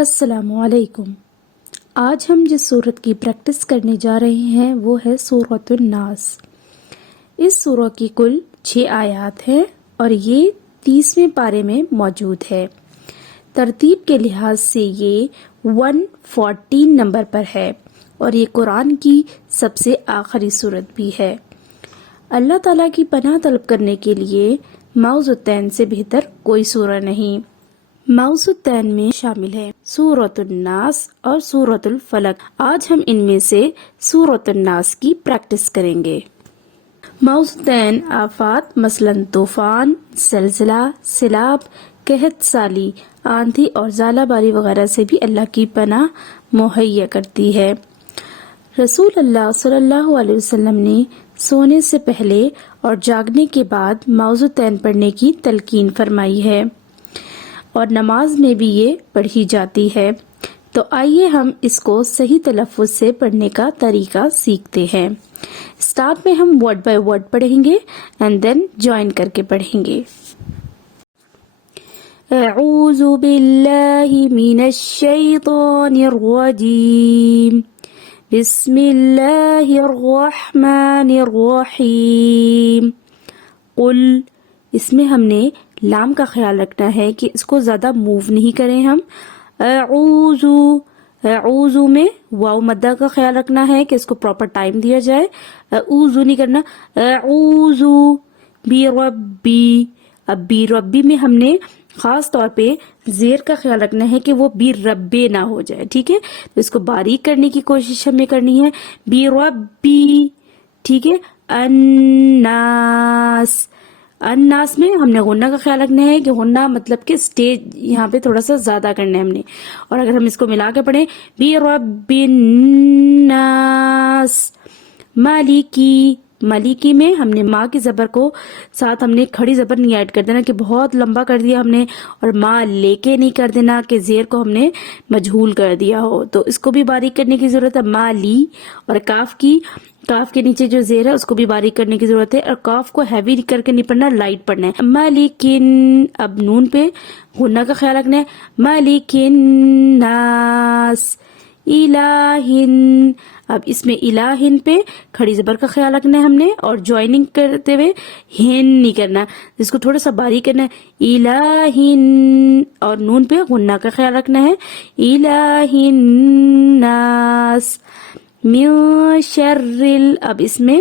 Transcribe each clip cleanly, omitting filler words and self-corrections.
السلام علیکم۔ آج ہم جس سورت کی پریکٹس کرنے جا رہے ہیں وہ ہے سورۃ الناس۔ اس سورہ کی کل 6 آیات ہیں اور یہ 30ویں پارے میں موجود ہے۔ ترتیب کے لحاظ سے یہ 114 نمبر پر ہے اور یہ قرآن کی سب سے آخری سورت بھی ہے۔ اللہ تعالیٰ کی پناہ طلب کرنے کے لیے معوذتین سے بہتر کوئی سورہ نہیں۔ معوذتین میں شامل ہے سورۃ الناس اور سورۃ الفلق۔ آج ہم ان میں سے سورۃ الناس کی پریکٹس کریں گے۔ معوذتین آفات مثلاً طوفان، زلزلہ، سیلاب، قحط سالی، آندھی اور ژالہ باری وغیرہ سے بھی اللہ کی پناہ مہیا کرتی ہے۔ رسول اللہ صلی اللہ علیہ وسلم نے سونے سے پہلے اور جاگنے کے بعد معوذتین پڑھنے کی تلقین فرمائی ہے اور نماز میں بھی یہ پڑھی جاتی ہے۔ تو آئیے ہم اس کو صحیح تلفظ سے پڑھنے کا طریقہ سیکھتے ہیں۔ اسٹارٹ میں ہم ورڈ بائی ورڈ پڑھیں گے اینڈ دین جوائن کر کے پڑھیں گے۔ اعوذ باللہ من الشیطان الرجیم، بسم اللہ الرحمن الرحیم۔ قل، اس میں ہم نے لام کا خیال رکھنا ہے کہ اس کو زیادہ موو نہیں کریں ہم۔ اعوذ، اعوذ میں واو مدہ کا خیال رکھنا ہے کہ اس کو پراپر ٹائم دیا جائے۔ اعوذ نہیں کرنا۔ اعوذ بربی، اب بی ربی میں ہم نے خاص طور پہ زیر کا خیال رکھنا ہے کہ وہ بی ربے نہ ہو جائے، ٹھیک ہے؟ تو اس کو باریک کرنے کی کوشش ہمیں کرنی ہے۔ بی ربی، ٹھیک ہے؟ الناس، الناس میں ہم نے غنہ کا خیال رکھنا ہے کہ غنہ مطلب کہ سٹیج یہاں پہ تھوڑا سا زیادہ کرنا ہے ہم نے، اور اگر ہم اس کو ملا کے پڑھیں بی رب الناس، مالکی، مالکی میں ہم نے ماں کی زبر کو ساتھ ہم نے کھڑی زبر نہیں ایڈ کر دینا کہ بہت لمبا کر دیا ہم نے، اور ماں لے کے نہیں کر دینا کہ زیر کو ہم نے مجہول کر دیا ہو، تو اس کو بھی باریک کرنے کی ضرورت ہے۔ مالی، اور کاف کی، کاف کے نیچے جو زیر ہے اس کو بھی باریک کرنے کی ضرورت ہے، اور کاف کو ہیوی کر کے نہیں پڑھنا، لائٹ پڑھنا ہے۔ مالکن، اب نون پہ غنہ کا خیال رکھنا ہے۔ مالکن ناس، الہن، اب اس میں الہن پہ کھڑی زبر کا خیال رکھنا ہے ہم نے، اور جوائننگ کرتے ہوئے ہن نہیں کرنا، جس کو تھوڑا سا باریک کرنا ہے۔ الہن، اور نون پہ غنہ کا خیال رکھنا ہے۔ الہن ناس من شر، اب اس میں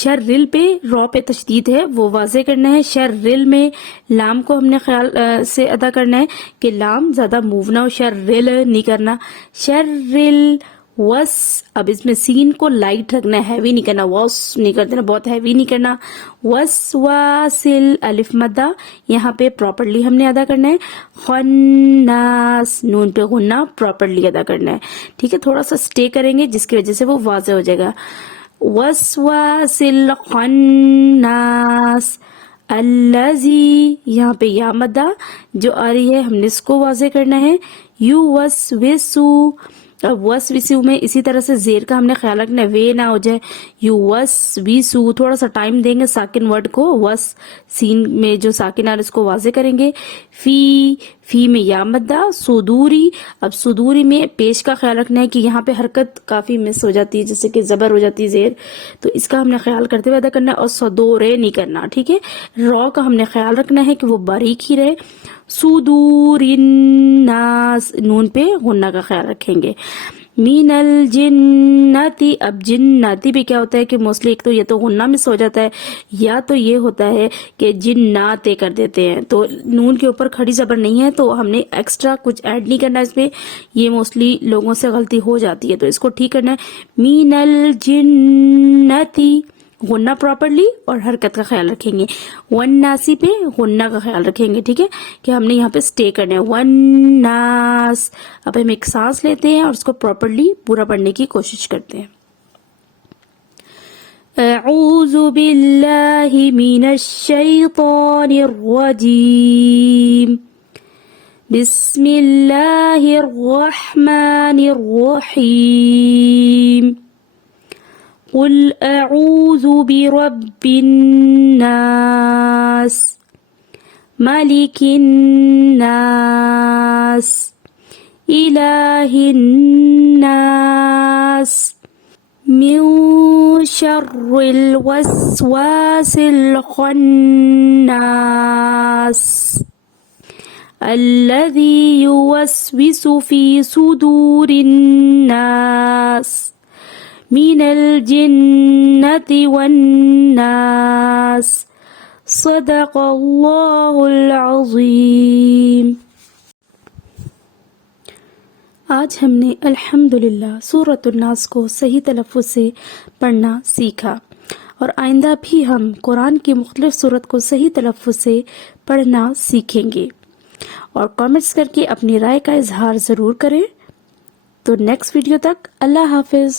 شرل پہ رو پہ تشدید ہے وہ واضح کرنا ہے۔ شرل میں لام کو ہم نے خیال سے ادا کرنا ہے کہ لام زیادہ موو نہ ہو، شرل نہیں کرنا۔ شرل وس، اب اس میں سین کو لائٹ رکھنا ہے، ہیوی نہیں کرنا، وس نہیں کر دینا، بہت ہیوی نہیں کرنا۔ وس واسل، الف مدہ یہاں پہ پراپرلی ہم نے ادا کرنا ہے۔ خناس، نون پہ غنہ پراپرلی ادا کرنا ہے، ٹھیک ہے؟ تھوڑا سا سٹے کریں گے جس کی وجہ سے وہ واضح ہو جائے گا۔ وسواس الخناس الذی، یہاں پہ یا مدہ جو آ رہی ہے ہم نے اس کو واضح کرنا ہے۔ یوسوسو، اب وسوسو میں اسی طرح سے زیر کا ہم نے خیال رکھنا ہے، وے نہ ہو جائے۔ یوسوسو، تھوڑا سا ٹائم دیں گے ساکن ورڈ کو، وس سین میں جو ساکن آ رہا ہے اس کو واضح کریں گے۔ فی، فی میں یا مدہ۔ صدوری، اب صدوری میں پیش کا خیال رکھنا ہے کہ یہاں پہ حرکت کافی مس ہو جاتی ہے، جیسے کہ زبر ہو جاتی ہے زیر، تو اس کا ہم نے خیال کرتے ہوئے ادا کرنا ہے، اور صدورے نہیں کرنا، ٹھیک ہے؟ رو کا ہم نے خیال رکھنا ہے کہ وہ باریک ہی رہے۔ صدور الناس، نون پہ غنہ کا خیال رکھیں گے۔ من الجنتی، اب جنتی پہ کیا ہوتا ہے کہ موسٹلی ایک تو یہ تو غنہ مس ہو جاتا ہے، یا تو یہ ہوتا ہے کہ جناتے کر دیتے ہیں، تو نون کے اوپر کھڑی زبر نہیں ہے تو ہم نے ایکسٹرا کچھ ایڈ نہیں کرنا اس میں، یہ موسٹلی لوگوں سے غلطی ہو جاتی ہے، تو اس کو ٹھیک کرنا ہے۔ من الجنتی، غنہ پراپرلی اور حرکت کا خیال رکھیں گے۔ والناسی پہ غنہ کا خیال رکھیں گے، ٹھیک ہے؟ کہ ہم نے یہاں پہ سٹے کرنا ہے۔ والناس، اب ہم ایک سانس لیتے ہیں اور اس کو پراپرلی پورا پڑھنے کی کوشش کرتے ہیں۔ اعوذ باللہ من الشیطان الرجیم، بسم اللہ الرحمن الرحیم۔ قل اعوذ برب الناس، ملك الناس، إله الناس من شر الوسواس الخناس الذي يوسوس في صدور الناس من الجنة والناس صدق اللہ العظیم۔ آج ہم نے الحمدللہ سورۃ الناس کو صحیح تلفظ سے پڑھنا سیکھا، اور آئندہ بھی ہم قرآن کی مختلف سورت کو صحیح تلفظ سے پڑھنا سیکھیں گے، اور کامنٹس کر کے اپنی رائے کا اظہار ضرور کریں۔ تو نیکسٹ ویڈیو تک اللہ حافظ۔